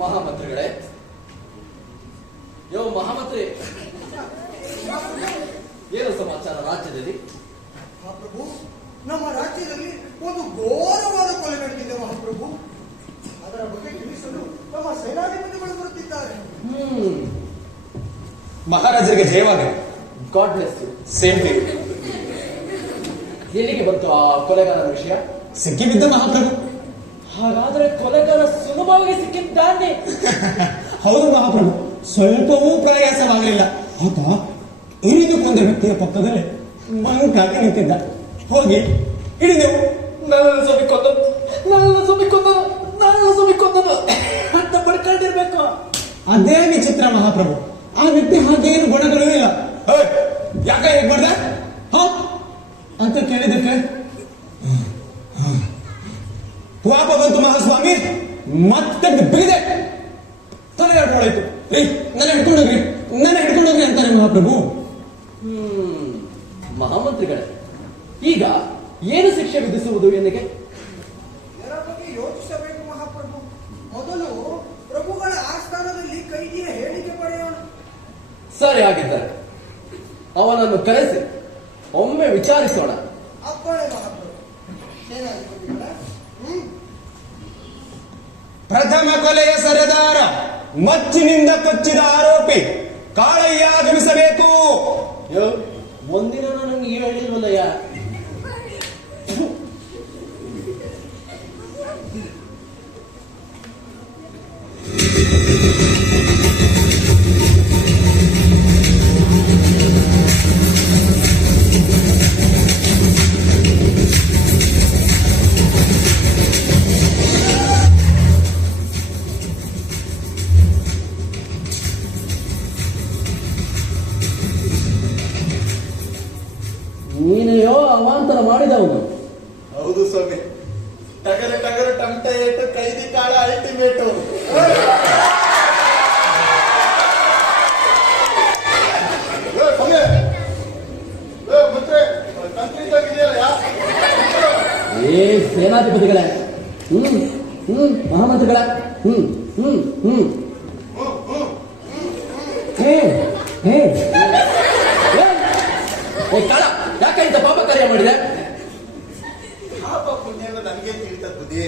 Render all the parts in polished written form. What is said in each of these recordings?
ಮಹಾಮಂತ್ರಿಗಳೇ, ಯೋ ಮಹಾಮಂತ್ರಿ, ಏನು ಸಮಾಚಾರ ರಾಜ್ಯದಲ್ಲಿ? ಮಹಾಪ್ರಭು, ನಮ್ಮ ರಾಜ್ಯದಲ್ಲಿ ಒಂದು ಘೋರವಾದ ಕೊಲೆ ನಡೆದಿದೆ ಮಹಾಪ್ರಭು. ಅದರ ಬಗ್ಗೆ ತಿಳಿಸಲು ನಮ್ಮ ಸೇನಾಧಿಪತಿಗಳು ಬರುತ್ತಿದ್ದಾರೆ. ಮಹಾರಾಜರಿಗೆ ಜಯವಾಗಲಿ. God bless you. Same to you. ಎಲ್ಲಿಗೆ ಬಂತು ಆ ಕೊಲೆಗಾರನ ವಿಷಯ? ಸಿಕ್ಕಿಬಿದ್ದ ಮಹಾಪ್ರಭು. ಹಾಗಾದ್ರೆ ಕೊಲೆಗಾರ ಸುಲಭವಾಗಿ ಸಿಕ್ಕಿದ್ದಾನೆ. ಹೌದು ಮಹಾಪ್ರಭು, ಸ್ವಲ್ಪವೂ ಪ್ರಯಾಸವಾಗಲಿಲ್ಲ. ಆತ ಇರಿದುಕೊಂಡ ವ್ಯಕ್ತಿಯ ಪಕ್ಕದಲ್ಲಿ ಮಂಕಾಗಿ ನಿಂತಿದ್ದ. ಹೋಗಿ ಹಿಡಿದೆವು. ನನ್ನನ್ನು ಸುಮಿಕೊಂಡನು ಅಂತ ಪಡ್ಕೊಂಡಿರ್ಬೇಕು. ಅದೇ ವಿಚಿತ್ರ ಮಹಾಪ್ರಭು. ಆ ವ್ಯಕ್ತಿ ಹಾಗೇನು ಗುಣಗಳು ಇಲ್ಲ. ಯಾಕೆ ಹೇಗ್ ಮಾಡ್ದ ಅಂತ ಕೇಳಿದಕ್ಕೆ ಪಾಪ ಬಂತು ಮಹಾಸ್ವಾಮಿ, ಮತ್ತೆ ಬಿಗಿದೆ. ತಲೆ ಹಿಡ್ಕೊಳ್ಳಾಯ್ತು. ನನ್ನ ಹಿಡ್ಕೊಂಡೋಗ್ರಿ ಅಂತಾನೆ ಮಹಾಪ್ರಭು. ಮಹಾಮಂತ್ರಿಗಳೇ, ಈಗ ಏನು ಶಿಕ್ಷೆ ವಿಧಿಸುವುದು ಎನ್ನಿಗೆ? ಇದರ ಬಗ್ಗೆ ಯೋಚಿಸಬೇಕು ಮಹಾಪ್ರಭು. ಮೊದಲು ಪ್ರಭುಗಳ ಆಸ್ಥಾನದಲ್ಲಿ ಕೈದಿಯ ಹೇಳಿಕೆ ಪಡೆಯೋಣ. ಸರಿ, ಆಗಿದ್ದಾರೆ ಅವನನ್ನು ಕರೆಸಿ ಒಮ್ಮೆ ವಿಚಾರಿಸೋಣ. ಅಪ್ಪಣೆ ಮಹಾಪ್ರಭು. ಸೇನಾಧಿಪತಿಗಳ ಪ್ರಥಮ ಕೊಲೆಯ ಸರದಾರ, ಮಚ್ಚಿನಿಂದ ಕೊಚ್ಚಿದ ಆರೋಪಿ ಕಾಳಯ್ಯ ಆಗಮಿಸಬೇಕು. ಒಂದಿನ ನನಗೆ ಹೇಳಿಲ್ವಲ್ಲಯ್ಯ. ನೀನೆಯೋ ಅವಾಂತರ ಮಾಡಿದವನು. ಹೌದು ಸ್ವಾಮಿ, ಟಗರು ಟಮಟ ಏಟು ಕೈದಿ ಕಾಳ ಅಲ್ಟಿಮೇಟು. ಸೇನಾಧಿಪತಿಗಳೇ, ಮಹಾಮಂತ್ರಿಗಳೇ, ಕಾಳ ಯಾಕೆ ಇಂಥ ಪಾಪ ಕಾರ್ಯ ಮಾಡಿದೆ? ಪಾಪ ಪುಣ್ಯ ನನಗೆ ತಿಳಿತದ್ದೇ.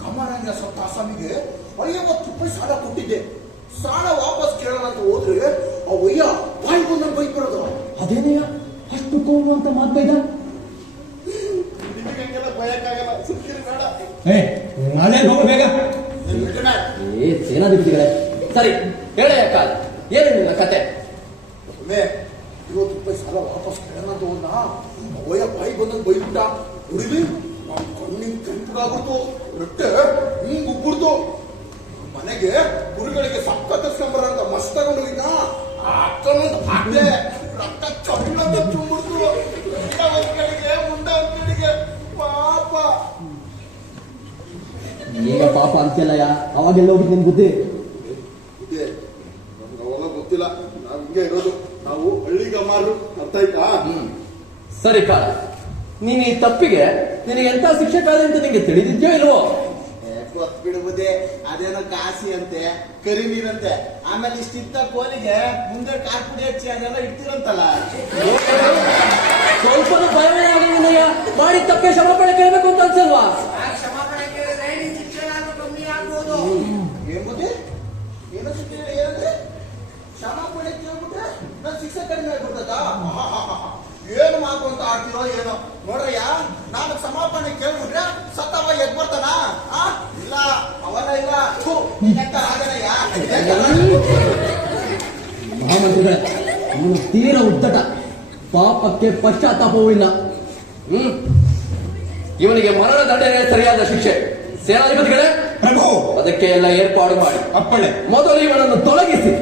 ಕಮರಂಗ ಸತ್ತ ಆಸಾಮಿಗೆ 50 ರೂಪಾಯಿ ಸಾಲ ಕೊಟ್ಟಿದ್ದೆ. ಸಾಲ ವಾಪಸ್ ಕೇಳೋಣ ಅಂತ ಹೋದ್ರೆ ಅವಯ್ಯ ಬಾಯಿ ಬಂದಂಗೆ ಬೈಕ್ ಬರೋದು. ಅದೇನಯ್ಯ ಅಷ್ಟು ಕೋವು ಅಂತ ಮಾತಾಯ್ದ? ನಿಮಗೆಲ್ಲ ಭಯಕ್ಕಾಗಲ್ಲ, ಸುತ್ತಿರಿ ಬೇಡ. ನಾಳೆ ಹೋಗ ಬೇಗ. ಸೇನಾಧಿಪತಿಗಳೇ, ಸರಿ ಹೇಳ ಕಾಲ, ಏನು ನಿನ್ನ ಕತೆ? 50 ರೂಪಾಯಿ ಸಾಲ ವಾಪಸ್ ಕೇಳೋಣ ಅಂತ ಹೋದ ಅವಯ್ಯ ಬಾಯಿ ಬಂದಂಗೆ ಬೈಬಿಟ್ಟ. ಹುಡುಗಿ ಕಣ್ಣಿಗೆ ಕೆಂಪಗಾಗ್ಬಿಡ್ತು, ರೊಟ್ಟೆ ಹಿಂಗ್ ಉಗ್ಬಿಡ್ತು. ಮನೆಗೆ ಕುರಿಗಳಿಗೆ ಸಕ್ಕ ತರ್ಸ್ಕೊಂಬರ ಅಂತ ಮಸ್ತ್ ತಗೊಂಡೋಗಿದ್ದ. ಅಕ್ಕನೊಂದು ಹಾಕ್ದೆ, ರಕ್ತ ಚೊಳ್ಳಂತ ತುಂಬಿಡ್ತು. ಒಂದ್ ಕಡೆಗೆ ಮುಂದೆ ಒಂದ್ ಕಡೆಗೆ ಪಾಪ. ಈಗ ಪಾಪ ಅಂತೆಲ್ಲಯ್ಯ, ಅವಾಗೆಲ್ಲ ಹೋಗಿ ನಿನ್ ಬುದ್ಧಿ ಇದೆ ನಮ್ಗೆ ಅವಾಗ ಗೊತ್ತಿಲ್ಲ. ನಾವ್ ಹಿಂಗೆ ಇರೋದು, ನಾವು ಹಳ್ಳಿಗಮಾರು. ಅರ್ಥ ಆಯ್ತಾ? ಸರಿ ಕಾಲ, ನೀನ್ ಈ ತಪ್ಪಿಗೆ ನಿನಗೆ ಎಂತ ಶಿಕ್ಷೆ ಕಾಲ ಅಂತ ನಿಂಗೆ ತಿಳಿದಿದ್ಯೋ ಇಲ್ವೋ? ಗೊತ್ತು ಬಿಡುವುದೇ, ಅದೇನೋ ಕಾಸಿ ಅಂತೆ, ಕರಿ ನೀರಂತೆ, ಆಮೇಲೆ ಇಷ್ಟಿದ್ದ ಕೋಲಿಗೆ ಮುಂದೆ ಕಾರ್ಪುಡಿ ಹಚ್ಚಿ ಅದೆಲ್ಲ ಇಡ್ತೀರಂತಲ್ಲ. ಸ್ವಲ್ಪ ಭಯವೇ ಆಗಿಲ್ಲಯ್ಯ, ಮಾಡಿ ತಪ್ಪೆ ಕ್ಷಮಾಪಣೆ ಕೇಳಬೇಕು ಅಂತ ಅನ್ಸಲ್ವಾ? ಕ್ಷಮಾಪಣೆ ಕೇಳಿದ್ರೆ ನಿನ್ ಶಿಕ್ಷೆ ಕಮ್ಮಿ ಆಗ್ಬೋದು. ಏನ್ಬುದ್ಧಿ ಏನೋ ಶಿಕ್ಷೆ ಏನಂದ್ರೆ ಕ್ಷಮಾಪಣೆ ಕೇಳ್ಬಿಟ್ರೆ ನನ್ ಶಿಕ್ಷೆ ಕಡಿಮೆ ಆಗ್ಬಿಡ್ತದ? ಏನು ಮಾತು ಅಂತ ಆಡ್ತಿರೋ ಏನೋ. ನೋಡ್ರಯ್ಯ, ನಾನು ಕ್ಷಮಾಪಣೆ ಕೇಳ್ಬಿಟ್ರೆ ಸತ್ತವ ಎದ್ ಬರ್ತಾನ? ಇಲ್ಲ, ಅವನ ಇಲ್ಲ. ಮಹಾಮಂತ್ರಿಗಳೇ, ಅವನು ತೀರ ಉದ್ದಟ, ಪಾಪಕ್ಕೆ ಪಶ್ಚಾತ್ತಾಪವೂ ಇಲ್ಲ. ಇವನಿಗೆ ಮರಣ ದಂಡನೆ ಸರಿಯಾದ ಶಿಕ್ಷೆ. ಸೇನಾಧಿಪತಿಗಳೇ, ಪ್ರಭು ಅದಕ್ಕೆ ಎಲ್ಲ ಏರ್ಪಾಡು ಮಾಡಿ ಅಪ್ಪಣೆ. ಮೊದಲು ಇವನನ್ನು ತೊಲಗಿಸಿ.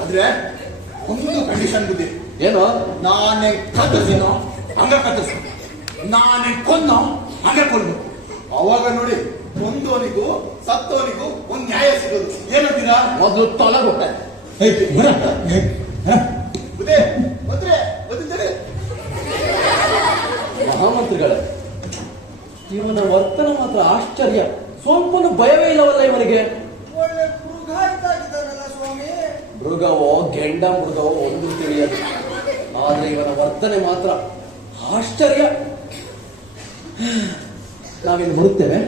ಆದ್ರೆ ಒಂದು ಕಂಡೀಷನ್ ಬುದ್ಧಿ. ಏನು? ನಾನೇ ಕತ್ತರಿಸಿನೋ ಹಂಗ ಕತ್ತರಿಸಿ, ನಾನೇ ಕೊಂದೋ ಹಂಗೆ ಕೊಂಡು. ಅವಾಗ ನೋಡಿ, ಕೊಂದೋನಿಗೂ ಸತ್ತೋನಿಗೂ ಒಂದ್ ನ್ಯಾಯ ಸಿಗೋದು. ಏನಂತೀರಾ? ಮೊದಲು ತೊಲಗ ಬರ ಬುದ್ಧಿ ಇವನ ವರ್ತನ ಮಾತ್ರ ಆಶ್ಚರ್ಯ. ಸ್ವಲ್ಪನೂ ಭಯವೇ ಇಲ್ಲವಲ್ಲ ಇವನಿಗೆ. ಒಳ್ಳೆ ಮೃಗ ಇದ್ದಾಗಿದ್ದಾನಲ್ಲ ಸ್ವಾಮಿ. ಮೃಗವೋ ಗೆಂಡ ಮೃಗವೋ ಒಂದು ತಿಳಿಯದು, ಆದ್ರೆ ಇವನ ವರ್ತನೆ ಮಾತ್ರ ಆಶ್ಚರ್ಯ. ನಾವಿನ್ನು ಬರುತ್ತೇವೆ.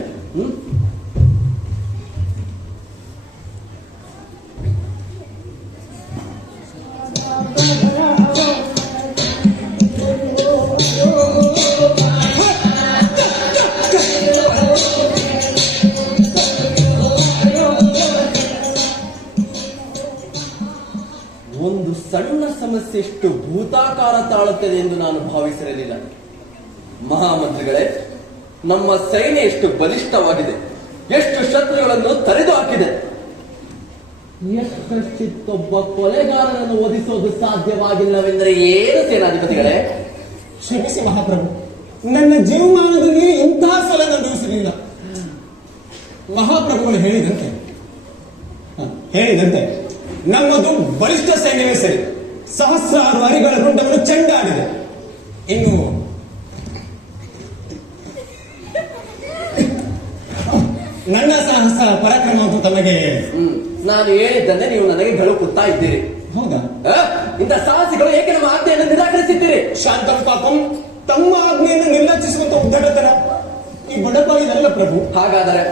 ಒಂದು ಸಣ್ಣ ಸಮಸ್ಯೆಷ್ಟು ಭೂತಾಕಾರ ತಾಳುತ್ತದೆ ಎಂದು ನಾನು ಭಾವಿಸಿರಲಿಲ್ಲ. ಮಹಾಮಂತ್ರಿಗಳೇ, ನಮ್ಮ ಸೈನ್ಯ ಎಷ್ಟು ಬಲಿಷ್ಠವಾಗಿದೆ, ಎಷ್ಟು ಶತ್ರುಗಳನ್ನು ತರೆದು ಹಾಕಿದೆ. ಎಷ್ಟೊಬ್ಬ ಕೊಲೆಗಾರನನ್ನು ಓದಿಸೋದು ಸಾಧ್ಯವಾಗಿಲ್ಲವೆಂದರೆ ಏನು ಸೇನಾಧಿಪತಿಗಳೇ? ಕ್ಷಮಿಸಿ ಮಹಾಪ್ರಭು, ನನ್ನ ಜೀವಮಾನದಲ್ಲಿ ಇಂತಹ ಸಲ ಅನುಭವಿಸಲಿಲ್ಲ. ಮಹಾಪ್ರಭುಗಳು ಹೇಳಿದಂತೆ ನಮ್ಮದು ಬಲಿಷ್ಠ ಸೈನ್ಯವೇ ಸರಿ. ಸಹಸ್ರಾರು ಅರಿಗಳ ರುಂಡವನ್ನು ಚೆಂಡಾಡಿದೆ. ಇನ್ನು ನನ್ನ ಸಾಹಸ ಪರಾಕ್ರಮ ಅಂತ ತಮಗೆ ನಾನು ಹೇಳಿದ್ದನ್ನೇ ನೀವು ನನಗೆ ಗಳುಕುತ್ತಾ ಇದ್ದೀರಿ. ಹೌದಾ? ಇಂಥ ಸಾಹಸಿಗಳು ಏಕೆ ನಮ್ಮ ಆಜ್ಞೆಯನ್ನು ನಿರಾಕರಿಸಿದ್ದೀರಿ? ಶಾಂತಂ ಪಾಪಂ, ತಮ್ಮ ಆಜ್ಞೆಯನ್ನು ನಿರ್ಲಕ್ಷಿಸುವಂತ ಉದ್ದಟತನ ಈ ಬಡಪಾಯಿದಲ್ಲ ಪ್ರಭು. ಹಾಗಾದರೆ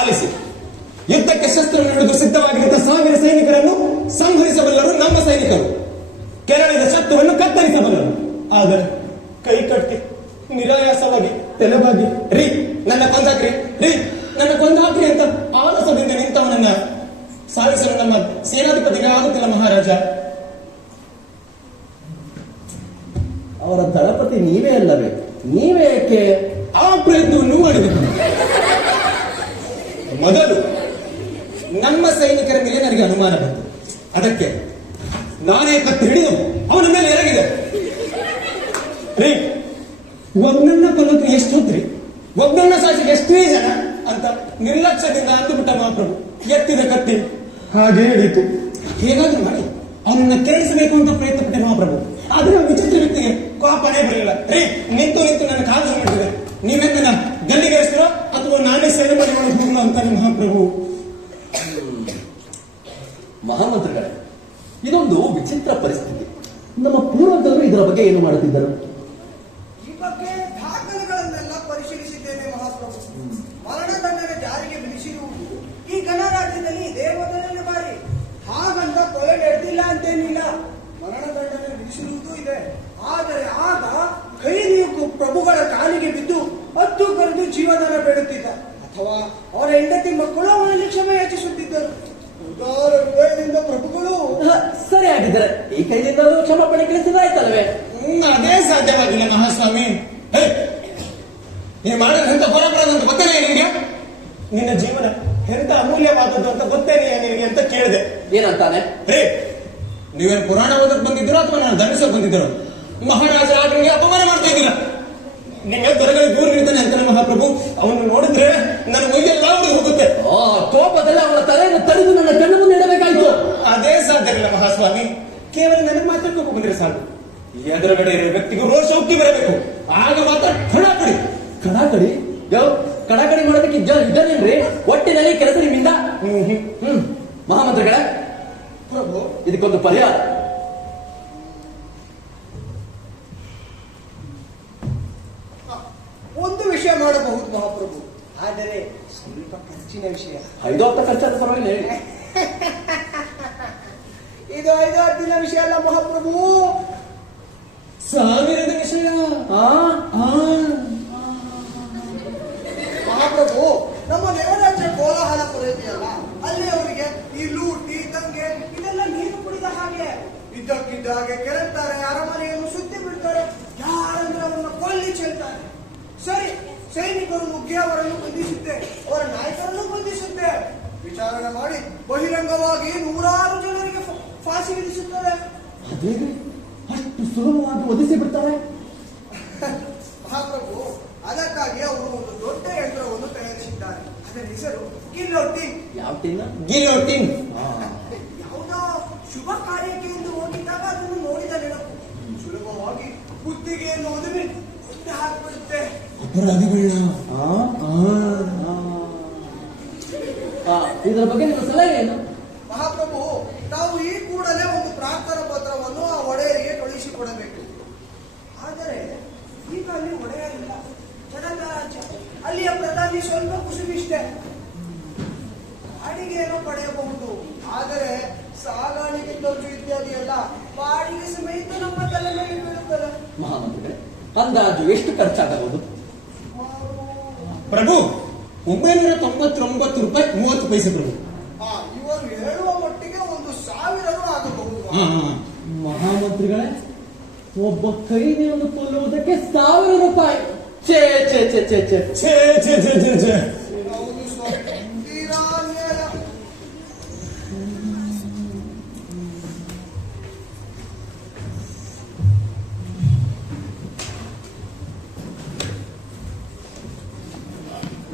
ಆಲಿಸಿ, ಯುದ್ಧಕ್ಕೆ ಶಸ್ತ್ರ ಹಿಡಿದು ಸಿದ್ಧವಾಗಿದ್ದ 1000 ಸೈನಿಕರನ್ನು ಸಂಹರಿಸಬಲ್ಲರು ನಮ್ಮ ಸೈನಿಕರು. ಕೆರಳಿದ ಶತ್ರುವನ್ನು ಕತ್ತರಿಸಬಲ್ಲರು. ಆದರೆ ಕೈ ಕಟ್ಟಿ ನಿರಾಯಾಸವಾಗಿ ತೆಲವಾಗಿ ರೀ ನನ್ನ ಕೊಂದಾಕ್ರಿ, ರೀ ನನ್ನ ಕೊಂದಾಕ್ರಿ ಅಂತ ಆಲಸದಿಂದ ನಿಂತವನನ್ನ ಸಾಧಿಸಲು ನಮ್ಮ ಸೇನಾಧಿಪತಿಗೆ ಆಗುತ್ತಿಲ್ಲ ಮಹಾರಾಜ. ಅವರ ದಳಪತಿ ನೀವೇ ಅಲ್ಲವೇ? ನೀವೇ ಏಕೆ ಆ ಪ್ರಯತ್ನವನ್ನು ಮಾಡಿದರು? ಮೊದಲು ನಮ್ಮ ಸೈನಿಕರ ಮೇಲೆ ನನಗೆ ಅನುಮಾನ ಬಂತು. ಅದಕ್ಕೆ ನಾನೇ ಕತ್ತು ಹಿಡಿದು ಅವನ ಮೇಲೆ ಎರಗಿದೆ. ರೀ, ಒಬ್ಬನನ್ನ ಕೊಲ್ಲೋಕೆ ಎಷ್ಟು ಹೊತ್ರಿ, ಒಬ್ಬನನ್ನ ಸಾಯಿಸಿಗೆ ಎಷ್ಟೇ ಜನ ಅಂತ ನಿರ್ಲಕ್ಷ್ಯದಿಂದ ಅಂದುಬಿಟ್ಟ ಮಹಾಪ್ರಭು. ಎತ್ತಿದ ಕತ್ತಿ ಹಾಗೆ ಹಿಡಿತು. ಹೇಗಾದ್ರೂ ಮಾಡಿ ಅವನನ್ನ ಕೆರಳಿಸಬೇಕು ಅಂತ ಪ್ರಯತ್ನ ಪಟ್ಟೆ ಮಹಾಪ್ರಭು. ಆದ್ರೆ ಆ ವಿಚಿತ್ರ ವ್ಯಕ್ತಿಗೆ ಕೋಪನೇ ಬರಲಿಲ್ಲ. ರೀ, ನಿಂತು ನನ್ನ ಕಾಲು ಮಾಡಿದೆ. ನೀವೇ ನನ್ನ ಗಲ್ಲಿಗೇರಿಸ್ತೀರೋ ಅಥವಾ ನಾನೇ ಸೇನೆ ಮಾಡಿ ಹೋಗ್ಲು ಅಂತಾನೆ ಮಹಾಪ್ರಭು. ಮಹಾಮಂತ್ರಿಗಳೇ, ಇದೊಂದು ವಿಚಿತ್ರ ಪರಿಸ್ಥಿತಿ. ನಮ್ಮ ಪೂರ್ವಜರು ಇದರ ಬಗ್ಗೆ ಏನು ಮಾಡುತ್ತಿದ್ದರು? ಈ ಬಗ್ಗೆ ದಾಖಲೆಗಳನ್ನೆಲ್ಲ ಪರಿಶೀಲಿಸಿದ್ದೇನೆ ಮಹಾಪ್ರಭು. ಮರಣದಂಡನೆ ಜಾರಿಗೆ ವಿಧಿಸಿರುವುದು ಈ ಗಣರಾಜ್ಯದಲ್ಲಿ ಇದೇ ಮೊದಲನೇ ಬಾರಿ. ಹಾಗಂತ ಕೊಲೆ ನಡೆದಿಲ್ಲ ಅಂತೇನಿಲ್ಲ, ಮರಣದಂಡನೆ ವಿಧಿಸಿರುವುದೂ ಇದೆ. ಆದರೆ ಆಗ ಕೈದಿಯು ಪ್ರಭುಗಳ ಕಾಲಿಗೆ ಬಿದ್ದು ಹತ್ತು ಕರೆದು ಜೀವದಾನ ಬೇಡುತ್ತಿದ್ದ, ಅಥವಾ ಅವರ ಹೆಂಡತಿ ಮಕ್ಕಳು ಅವನಲ್ಲಿ ಕ್ಷಮೆ ಯಾಚಿಸುತ್ತಿದ್ದರು. ಉದಾರ ಹೃದಯದಿಂದ ಪ್ರಭುಗಳು ಸರಿ ಆಗಿದ್ದಾರೆ. ಈ ಕೈದಿಂದ ಕ್ಷಮಾಪಣೆ ಕಳಿಸಿದಾಯ್ತಲ್ವೇ? ಅದೇ ಸಾಧ್ಯವಾಗಿಲ್ಲ ಮಹಾಸ್ವಾಮಿ. ನೀನು ಮಾಡಿದಂತ ಪರಪರಾಧ ಅಂತ ಗೊತ್ತೇನೆ ನಿನಗೆ? ನಿನ್ನ ಜೀವನ ಎಂತ ಅಮೂಲ್ಯವಾದದ್ದು ಅಂತ ಗೊತ್ತೇನೆ ನಿನಗೆ ಅಂತ ಕೇಳಿದೆ. ಏನಂತಾನೆ? ರೇ, ನೀವೇನು ಪುರಾಣ ಓದಕ್ ಬಂದಿದ್ದೀರೋ ಅಥವಾ ನಾನು ದಂಡಿಸೋಕ್ ಬಂದಿದ್ದೀರೋ? ಮಹಾರಾಜ ನಿಮಗೆ ಅಪಮಾನ ಮಾಡ್ತಾ ಇದ್ದೀರಾ. ನಿಮಗೆ ದೊರೆಗಳಿಗೆ ದೂರ ನಿಲ್ತಾನೆ ಅಂತಾನೆ ಮಹಾಪ್ರಭು. ಅವನು ನೋಡಿದ್ರೆ ನನ್ನ ಮೈಯೆಲ್ಲ ಉಡಿ ಹೋಗುತ್ತೆ. ಕೋಪದಲ್ಲಿ ಅವನ ತಲೆಯನ್ನು ತಡೆದು ನನ್ನ ಕಣ್ಣು ಮುಂದೆ ಇಡಬೇಕಾಯ್ತು. ಅದೇ ಸಾಧ್ಯ ಇಲ್ಲ ಮಹಾಸ್ವಾಮಿ. ಕೇವಲ ನನಗೆ ಮಾತ್ರ ಕೋಪ ಬಂದ್ರೆ ಸಾಕು. ಎದುರುಗಡೆ ಇರೋ ವ್ಯಕ್ತಿಗೂ ರೋಷೌಕ್ತಿ ಬರಬೇಕು. ಆಗ ಮಾತ್ರ ಕಡಾಕಡಿ. ಕಡಾಕಡಿ ಕಡಾಕಡಿ ಮಾಡೋದಕ್ಕೆ ಇದ್ದಾನೇನ್ರಿ? ಒಟ್ಟಿನಲ್ಲಿ ಕೆಲಸ ನಿಮ್ಮಿಂದ. ಮಹಾಮಂತ್ರಿಗಳ ಪ್ರಭು, ಇದಕ್ಕೊಂದು ಪರಿಹಾರ. ಒಂದು ವಿಷಯ ಮಾಡಬಹುದು ಮಹಾಪ್ರಭು, ಆದರೆ ಸ್ವಲ್ಪ ಖರ್ಚಿನ ವಿಷಯ. 5-10 ಖರ್ಚಾದ ಪರವಾಗಿಲ್ಲ ಹೇಳಿ. ಇದು 5-6 ದಿನ ವಿಷಯ ಅಲ್ಲ ಮಹಾಪ್ರಭು, 1000ದ ವಿಷಯ. ಮಹಾಪ್ರಭು, ನಮ್ಮ ದೇವರಾಜ್ಯ ಕೋಲಾಹಲಪುರ ಇದೆಯಲ್ಲ, ಅಲ್ಲಿ ಅವರಿಗೆ ಈ ಲೂಟಿ ದಂಗೆ ಇದೆಲ್ಲ ನೀರು ಕುಡಿದ ಹಾಗೆ. ಇದ್ದಕ್ಕಿದ್ದ ಹಾಗೆ ಕೆರೆತ್ತಾರೆ, ಅರಮನೆಯನ್ನು ಸುತ್ತಿ ಬಿಡ್ತಾರೆ, ಯಾರಂದ್ರೆ ಅವರನ್ನ ಕೊಲ್ಲಿ ಚೆಲ್ತಾರೆ. ಸರಿ, ಸೈನಿಕರು ನುಗ್ಗಿ ಅವರನ್ನು ಬಂಧಿಸುತ್ತೆ, ಅವರ ನಾಯಕರನ್ನು ಬಂಧಿಸುತ್ತೆ, ವಿಚಾರಣೆ ಮಾಡಿ ಬಹಿರಂಗವಾಗಿ 100 ಜನರಿಗೆ ಫಾಸಿ ವಿಧಿಸುತ್ತಾರೆ. ಅಷ್ಟು ಸುಲಭವಾಗಿ ಒದಿಸಿ ಬಿಡ್ತಾರೆ ಮಹಾಪ್ರಭು. ಅದಕ್ಕಾಗಿ ಅವರು ಒಂದು ದೊಡ್ಡ ಯಂತ್ರವನ್ನು ತಯಾರಿಸಿದ್ದಾರೆ. ಅದರ ಹೆಸರು ಗಿಲ್ಲೋಟಿನ್. ಯಾವ ಟಿನ್ನ? ಗಿಲೋಟಿನ್. ಯಾವುದೋ ಶುಭ ಕಾರ್ಯಕ್ಕೆ ಎಂದು ಹೋಗಿದ್ದಾಗ ಅದನ್ನು ನೋಡಿದ ನೆನಪು. ಸುಲಭವಾಗಿ ಕುತ್ತಿಗೆಯನ್ನು ಒದವಿ ಹಾಕಿಬಿಡುತ್ತೆ. ಅಪರಾಧಿಗಳನ್ನ ಇದರ ಬಗ್ಗೆ ನಿಮ್ಮ ಸಲಹೆ ಏನು? ಮಹಾಪ್ರಭು, ತಾವು ಈ ಕೂಡಲೇ ಒಂದು ಪ್ರಾರ್ಥನಾ ಪತ್ರವನ್ನು ಆ ಒಡೆಯರಿಗೆ ಕಳುಹಿಸಿಕೊಡಬೇಕು. ಆದರೆ ಈಗ ಅಲ್ಲಿ ಒಡೆಯರಿಲ್ಲ, ಜನತಾ ರಾಜ್ಯ. ಅಲ್ಲಿಯ ಪ್ರಧಾನಿ ಸ್ವಲ್ಪ ಕುಸುಮಿಷ್ಟೆ. ಬಾಡಿಗೆಯನ್ನು ಪಡೆಯಬಹುದು, ಆದರೆ ಸಾಗಾಣಿಕೆ ಖರ್ಚು ಇತ್ಯಾದಿ ಎಲ್ಲ ಬಾಡಿಗೆ ಸಮೇತ ನಮ್ಮ ತಲೆ ಮೇಲೆ ಬೀಳುತ್ತದೆ. ಮಹಾಮಂತ್ರಿಗಳೇ, ಅಂದಾಜು ಎಷ್ಟು ಖರ್ಚಾಗಬಹುದು? ಪ್ರಭು 999 ರೂಪಾಯಿ 30 ಪೈಸೆ ಪ್ರಭು. ಇವರು ಹೇಳುವ ಮಟ್ಟಿಗೆ 1,000 ಆಗಬಹುದು. ಮಹಾಮಂತ್ರಿಗಳೇ, ಒಬ್ಬ ಖೈದಿಯನ್ನು ಕೊಲ್ಲುವುದಕ್ಕೆ 1,000 ರೂಪಾಯಿ? ಛೇ ಛೇ ಛೇ ಛೇ ಛೇ ಛೇ ಛೇ ಛೇ ಛೇ ಛೇ. ಹೌದು ಸ್ವಾಮಿ, ತೀರಾ ಅನ್ಯಾಯ.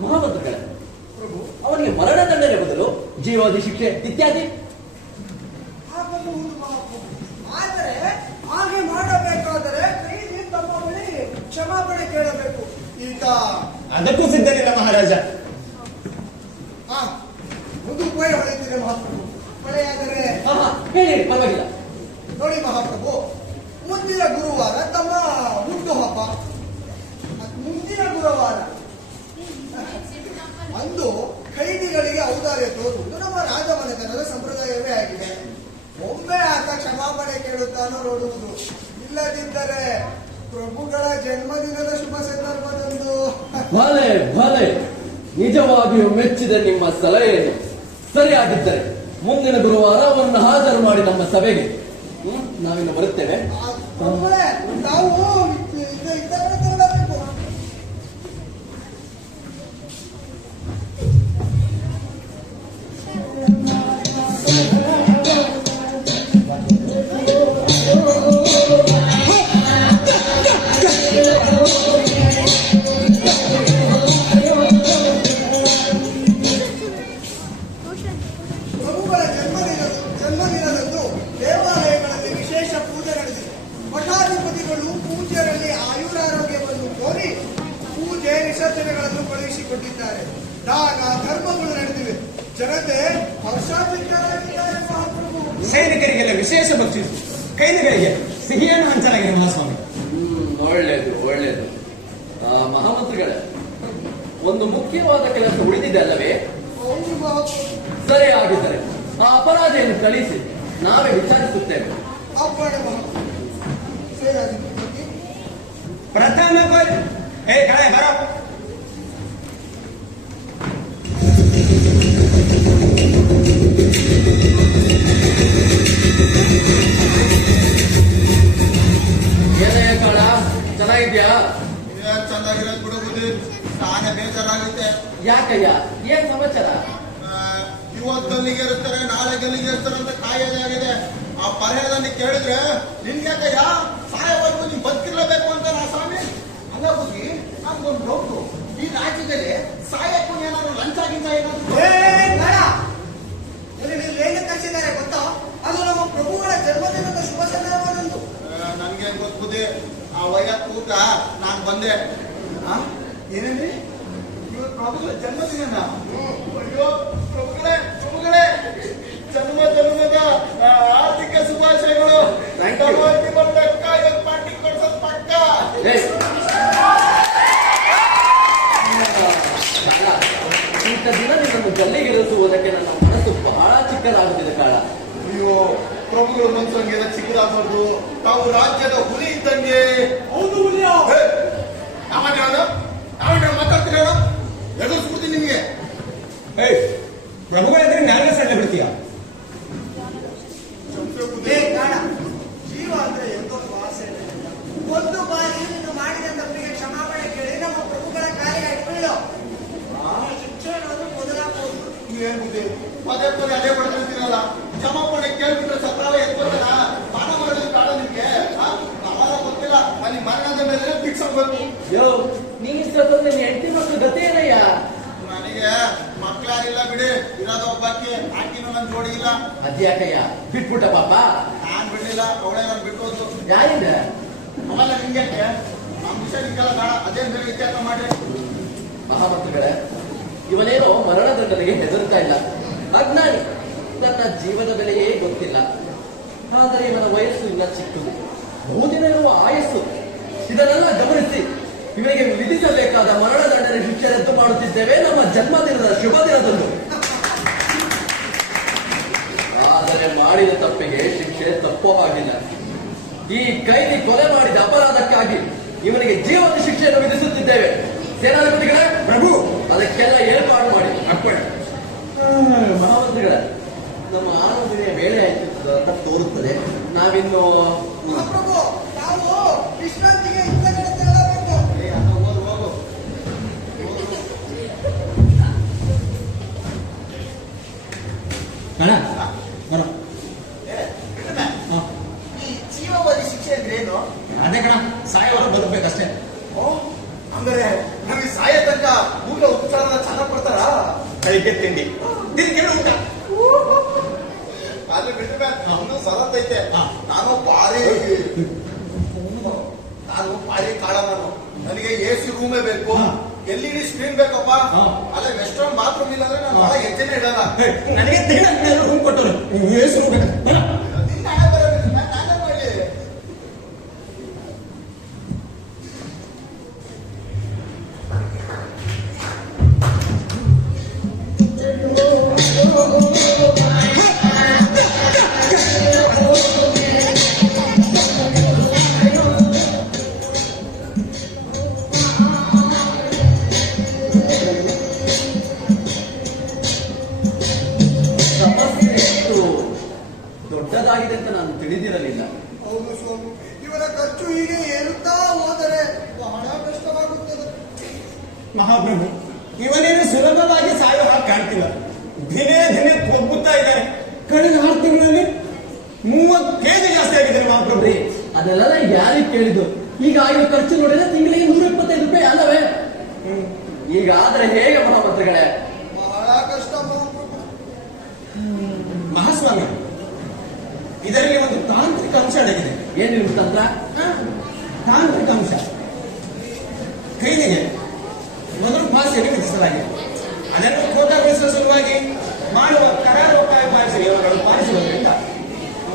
ಮಹಾಮಂತ್ರಿಗಳೇ, ಅವನಿಗೆ ಮರಣದಂಡನೆ ಬದಲು ಜೀವಾವಧಿ ಶಿಕ್ಷೆ ಇತ್ಯಾದಿ ಆಗಬಹುದು ಮಹಾಪ್ರಭು. ಆದರೆ ಹಾಗೆ ಮಾಡಬೇಕಾದರೆ ಕೈದಿ ತಮ್ಮ ಬಳಿ ಕ್ಷಮಾಪಣೆ ಕೇಳಬೇಕು. ಈಗ ಅದಕ್ಕೂ ಸಿದ್ಧನಿಲ್ಲ ಮಹಾರಾಜ. ಒಂದು ಉಪಾಯ ಹೊಳೆಯುತ್ತಿದೆ ಮಹಾಪ್ರಭು. ಹೊಳೆಯಾದರೆ ಹೇಳಿ, ಪರವಾಗಿಲ್ಲ. ನೋಡಿ ಮಹಾಪ್ರಭು, ಮುಂದಿನ ಗುರುವಾರ ತಮ್ಮ ಹುಟ್ಟುಹಬ್ಬ. ಮುಂದಿನ ಗುರುವಾರ ಅಂದು ಖೈದಿಗಳಿಗೆ ಔದಾರ್ಯ ತೋರುವುದು ನಮ್ಮ ರಾಜಮನೆತನದ ಸಂಪ್ರದಾಯವೇ ಆಗಿದೆ. ಒಮ್ಮೆ ಆತ ಕ್ಷಮಾಪಣೆ ಕೇಳುತ್ತಾನೋ ನೋಡುವುದು. ಇಲ್ಲದಿದ್ದರೆ ಪ್ರಭುಗಳ ಜನ್ಮದಿನದ ಶುಭ ಸಂದರ್ಭದಂದು. ಭಲೆ ಭಲೆ, ನಿಜವಾಗಿಯೂ ಮೆಚ್ಚಿದ ನಿಮ್ಮ ಸಲಹೆಯನ್ನು. ಸರಿಯಾಗಿದ್ದರೆ ಮುಂದಿನ ಗುರುವಾರ ಅವರನ್ನು ಹಾಜರು ಮಾಡಿ ನಮ್ಮ ಸಭೆಗೆ ನಾವಿನ್ನು ಬರುತ್ತೇವೆ. ನಾವು ತೆರಳಬೇಕು. ಪ್ರಭುಗಳ ಜನ್ಮದಿನದಂದು ದೇವಾಲಯಗಳಲ್ಲಿ ವಿಶೇಷ ಪೂಜೆ ನಡೆದಿದೆ. ಮಠಾಧಿಪತಿಗಳು ಪೂಜೆಯಲ್ಲಿ ಆಯುರಾರೋಗ್ಯವನ್ನು ಕೋರಿ ಪೂಜೆ ವಿಸರ್ಜನೆಗಳನ್ನು ಕಳುಹಿಸಿಕೊಟ್ಟಿದ್ದಾರೆ. ದಾನ ಧರ್ಮಗಳು ನಡೆದಿವೆ. ಜನತೆ ಹರ್ಷಾಧಿಕಾರಿದ್ದಾರೆ ಮಹಾಪ್ರಭು. ಸೈನಿಕರಿಗೆಲ್ಲ ವಿಶೇಷ ಬಕ್ಷಿಸು, ಕೈದಿಗಳಿಗೆ ಸಿಹಿಯನ್ನು ಹಂಚಲಾಗಿದೆ ಮಹಾಸ್ವಾಮಿ. ಒಳ್ಳೆಯದು ಒಳ್ಳೆಯದು. ಮಹಾಮಂತ್ರಿಗಳೇ, ಒಂದು ಮುಖ್ಯವಾದ ಕೆಲಸ ಉಳಿದಿದೆ ಅಲ್ಲವೇ? ಹೌದು ಮಹಾಪ್ರಭು. ಸರಿ, ಆಗಿದ್ದರೆ ಆ ಅಪರಾಧಿಯನ್ನು ಕಳಿಸಿ ನಾವೇ ವಿಚಾರಿಸುತ್ತೇವೆ. ಅಪ್ಪಣೆ ಮಹಾಪ್ರಭು. ಸೇನಾಧಿಪತಿ ಪ್ರಧಾನ ಕಳೆ ಬರ. ಏನಯ್ಯ ಕಾಳ, ಚೆನ್ನಾಗಿದ್ಯಾ? ಚೆನ್ನಾಗಿರೋದು ಬಿಡು ಬುದ್ಧಿ, ನಾನೇ ಬೇಜಾರಾಗುತ್ತೆ. ಯಾಕಯ್ಯ, ಏನ್ ಸಮಾಚಾರ? ಇವತ್ತು ಗಲ್ಲಿಗೆ ಇರ್ತಾರೆ, ನಾಳೆ ಗಲ್ಲಿಗೆ ಇರ್ತಾರೆ ಅಂತ ಕಾಯೋದಾಗಿದೆ. ಆ ಪರಿಹಾರದಲ್ಲಿ ಕೇಳಿದ್ರೆ ನಿನ್ಗ್ಯಾಕಯ್ಯ ಸಾಯವರೆಗೂ ನೀನ್ ಬದುಕಿರ್ಲೇಬೇಕು ಅಂತ ನಾ ಸ್ವಾಮಿ. ಅಲ್ಲ ಬುದ್ಧಿ, ನನ್ಗೊಂದು ಡೌಟು, ಈ ರಾಜ್ಯದಲ್ಲಿ ಸಾಯಕ್ಕೂ ಏನಾದ್ರು ಲಂಚ ಗಿಂಚ ಏನಾದ್ರು? ಏನು ಕಳಿಸಿದ್ದಾರೆ ಗೊತ್ತಾ? ಅದು ನಮ್ಮ ಪ್ರಭುಗಳ ಜನ್ಮದಿನದ ಶುಭ ಸಂದರ್ಭದಂದು. ನನ್ಗೆ ಗೊತ್ತು ಬುದ್ಧಿ, ಆ ವೈಯತ್ ಊಟ ನಾನ್ ಬಂದೆ. ಏನೇನಿ ಇವತ್ತು ಪ್ರಭುಗಳ ಜನ್ಮದಿನ? ಅಯ್ಯೋ ಪ್ರಭುಗಳೇ ಜನ್ಮದ ಆರ್ಥಿಕ ಶುಭಾಶಯಗಳು. ಪಾರ್ಟಿ ಕೊಡ್ಸೋದು ಪಕ್ಕ. ಇಂಥ ದಿನ ನಿನ್ನನ್ನು ಗಲ್ಲಿಗಿರಿಸುವುದಕ್ಕೆ ನನ್ನ ಮನಸ್ಸು ಬಹಳ ಚಿಕ್ಕದಾಗುತ್ತಿದೆ ಕಾಳ. ಅಯ್ಯೋ ಪ್ರಭುಗಳು ಮನ್ಸಂಗೆ ಚಿಕ್ಕದಾಗಬಾರ್ದು. ತಾವು ರಾಜ್ಯದ ಹುಲಿ ಇದ್ದಂಗೆ. ಹೌದು ಹುಲಿ. ನಾವೇನು ಮಾತಾಡ್ತೀರ? ಎದುರಿಸ್ಬಿಡ್ತೀನಿ ನಿಮ್ಗೆ. ಪ್ರಭುಗಳ ನ್ಯಾಯ ಸಣ್ಣ ಬಿಡ್ತೀಯ? ಜೀವ ಅಂದ್ರೆ ಎಂದೊಂದು ಆಸೆ. ಒಂದು ಬಾರಿ ನೀನು ಮಾಡಿದ ತಪ್ಪಿಗೆ ಕ್ಷಮಾಪಣೆ ಕೇಳಿ ನಮ್ಮ ಪ್ರಭುಗಳ ಕಾರ್ಯ ಇಟ್ಕೊಳ್ಳು. ಶಿಕ್ಷೆ ಅನ್ನೋದು ಮೊದಲಾಗಬಹುದು. ಏನಿದೆ ಪದೇ ಅದೇ ಪಡ್ತಿರ್ತೀರಲ್ಲ. ಕ್ಷಮಾಪಣೆ ಕೇಳ್ಬಿಟ್ರೆ ಸತ್ತಾವ ಎತ್ಕೊತಾರ? ಮಾನ ಮಾಡೋದು ಕಾಳ ನಿಮ್ಗೆ? ನಾವಾಗ ಗೊತ್ತಿಲ್ಲ, ಅಲ್ಲಿ ಮರಣದ ಮೇಲೆ ಫಿಕ್ಸ್ ಆಗ್ಬೇಕು. ಯೋ, ನೀನ್ ನಿನ್ನ ಹೆಂಡತಿ ಮಕ್ಕಳು ಗತಿ ಏನಯ್ಯ? ನನಗೆ ಮಕ್ಕಳಾಗಿಲ್ಲ ಬಿಡಿ, ಇರೋದು ಒಬ್ಬಾಕಿ. ಆಕಿನೂ ನನ್ ಜೋಡಿ ಇಲ್ಲ. ಅಜ್ಜಿ ಯಾಕಯ್ಯ ಬಿಟ್ಬಿಟ್ಟ ಪಾಪ? ನಾನ್ ಬಿಡ್ಲಿಲ್ಲ, ಅವಳೇ ನನ್ ಬಿಟ್ಟೋದು. ಯಾರಿಂದ? ಆಮೇಲೆ ನಿಂಗೆ ನಮ್ಮ ವಿಷಯ ನಿಂಗೆಲ್ಲ ಬೇಡ, ಅದೇನ್ ಬೇರೆ ಇತ್ಯಾಸ ಮಾಡ್ರಿ. ಮಹಾಮಂತ್ರಿಗಳೇ, ಇವನೇನೋ ಮರಣದಂಡನೆಗೆ ಹೆದರ್ತಾ ಇಲ್ಲ, ಅಜ್ಞಾನಿ, ನನ್ನ ಜೀವದ ಬೆಲೆಯೇ ಗೊತ್ತಿಲ್ಲ. ಆದರೆ ಇವನ ವಯಸ್ಸು ಇನ್ನ ಚಿಕ್ಕದು, ಬಹುದಿನ ಇರುವ ಆಯಸ್ಸು. ಇದನ್ನೆಲ್ಲ ಗಮನಿಸಿ ಇವನಿಗೆ ವಿಧಿಸಬೇಕಾದ ಮರಣದಂಡನೆ ಶಿಕ್ಷೆ ರದ್ದು ಮಾಡುತ್ತಿದ್ದೇವೆ ನಮ್ಮ ಜನ್ಮದಿನದ ಶುಭ ದಿನದಂದು. ಆದರೆ ಮಾಡಿದ ತಪ್ಪಿಗೆ ಶಿಕ್ಷೆ ತಪ್ಪೋ ಹಾಗಿಲ್ಲ. ಈ ಕೈದಿ ಕೊಲೆ ಮಾಡಿದ ಅಪರಾಧಕ್ಕಾಗಿ ಇವನಿಗೆ ಜೀವನ ಶಿಕ್ಷೆಯನ್ನು ವಿಧಿಸುತ್ತಿದ್ದೇವೆ. ಸೇನಾಧಿಪತಿಗಳೇ, ಪ್ರಭು, ಅದಕ್ಕೆಲ್ಲ ಏರ್ಪಾಡು ಮಾಡಿ. ಅಪ್ಪಣೆ. ಮಹಾಮಂತ್ರಿಗಳೇ, ನಮ್ಮ ಆರಾಧನೆಯ ವೇಳೆ ಆಯ್ತು ಅಂತ ತೋರುತ್ತದೆ. ನಾವಿನ್ನು ಮಹಾಪ್ರಭು, ನಾವು ವಿಶ್ರಾಂತಿಗೆ ಇಂಥ ಕಡೆ ತೆರಳಬೇಕು. ಹೋಗು. ಗಣ ಗಣ ಏ, ಬಿಡನೆ. ಈ ಜೀವಾವಧಿ ಶಿಕ್ಷೆ ಅಂದ್ರೆ ಏನು? ಅದೇ ಕಣ, ಸಾಯೋವರೆಗೂ ಬದುಕಬೇಕಷ್ಟೇ. ಓ, ಅಂದ್ರೆ ನಮಗೆ ಸಾಯ ತನಕ ಊಟ ಉಪಚಾರ ಚೆನ್ನಾಗಿ ಕೊಡ್ತಾರ? ಬೆಳಿಗ್ಗೆ ತಿಂಡಿ, ದಿನಕ್ಕೆ ಊಟ. ಅಲ್ಲಿ ಬಿಟ್ಟು ಇನ್ನೂ ಸರತ್ತೈತೆ. ನಾನು ಭಾರಿ ಕಾಳ. ನನಗೆ ಎಸಿ ರೂಮೇ ಬೇಕು, LED ಸ್ಕ್ರೀನ್ ಬೇಕಪ್ಪ. ಅಲ್ಲ ವೆಸ್ಟರ್ನ್ ಬಾತ್ರೂಮ್ ಇಲ್ಲ ಅಂದ್ರೆ ನಾನು ಒಳಗೆ ಹೆಜ್ಜೆನೇ ಇಡಲ್ಲ. ನನಗೆ ತಿಂಗಳ ರೂಮ್ ಕೊಟ್ಟರು, ಎಷ್ಟು ಹೋಗ್ಬೇಕು. ನಿನ್ನ ಹಣೆ ಬರೋದಿಲ್ಲ, ನಾನೇ ಮಾಡಲಿ. ಸಮಸ್ಯೆ ಎಷ್ಟು ದೊಡ್ಡದಾಗಿದೆ ಅಂತ ನಾನು ತಿಳಿದಿರಲಿಲ್ಲ. ಹೌದು ಸ್ವಾಮಿ, ಇವರ ಖರ್ಚು ಹೀಗೆ ಏರುತ್ತಾ ಹೋದರೆ ಬಹಳ ಕಷ್ಟವಾಗುತ್ತದೆ. ಮಹಾಪ್ರಭು, ಇವನೇನು ಸುಲಭವಾಗಿ ಸಾಯೋ ಹಾಗೆ ಕಾಣ್ತಿಲ್ಲ. ದಿನೇ ದಿನೇ ಕೊಬ್ಬುತ್ತಾ ಇದ್ದಾರೆ. ಕಳೆದ 6 ತಿಂಗಳಲ್ಲಿ 30 ಕೆಜಿ ಜಾಸ್ತಿ ಆಗಿದ್ದಾರೆ ಮಹಾಪ್ರಭು. ಪ್ರಭು, ಅದೆಲ್ಲ ಯಾರಿಗೆ ಕೇಳಿದ್ದು? ಈಗ ಆಗಿರೋ ಖರ್ಚು ನೋಡಿದ್ರೆ ತಿಂಗಳಿಗೆ 125 ರೂಪಾಯಿ ಅಲ್ಲವೇ? ಈಗ ಆದ್ರೆ ಹೇಗೆ ಮಹಾಮಂತ್ರಿಗಳೇ? ಬಹಳ ಕಷ್ಟ ಮಹಾಪ್ರಭು. ಮಹಾಸ್ವಾಮಿ, ಇದರಲ್ಲಿ ಒಂದು ತಾಂತ್ರಿಕ ಅಂಶ ಅಡಗಿದೆ. ಏನಿರುವ ತಂತ್ರ? ತಾಂತ್ರಿಕ ಅಂಶ. ಕೈದಿಗೆ ಮೊದಲು ಭಾಷೆಯನ್ನು ವಿಧಿಸಲಾಗಿದೆ. ಅದನ್ನು ಕೋಟಗೊಳಿಸುವ ಸಲುವಾಗಿ ಮಾಡುವ ಕರಾರುವಕ್ಕಾಗಿ ನಿಯಮಗಳು ಪಾಲಿಸುವುದರಿಂದ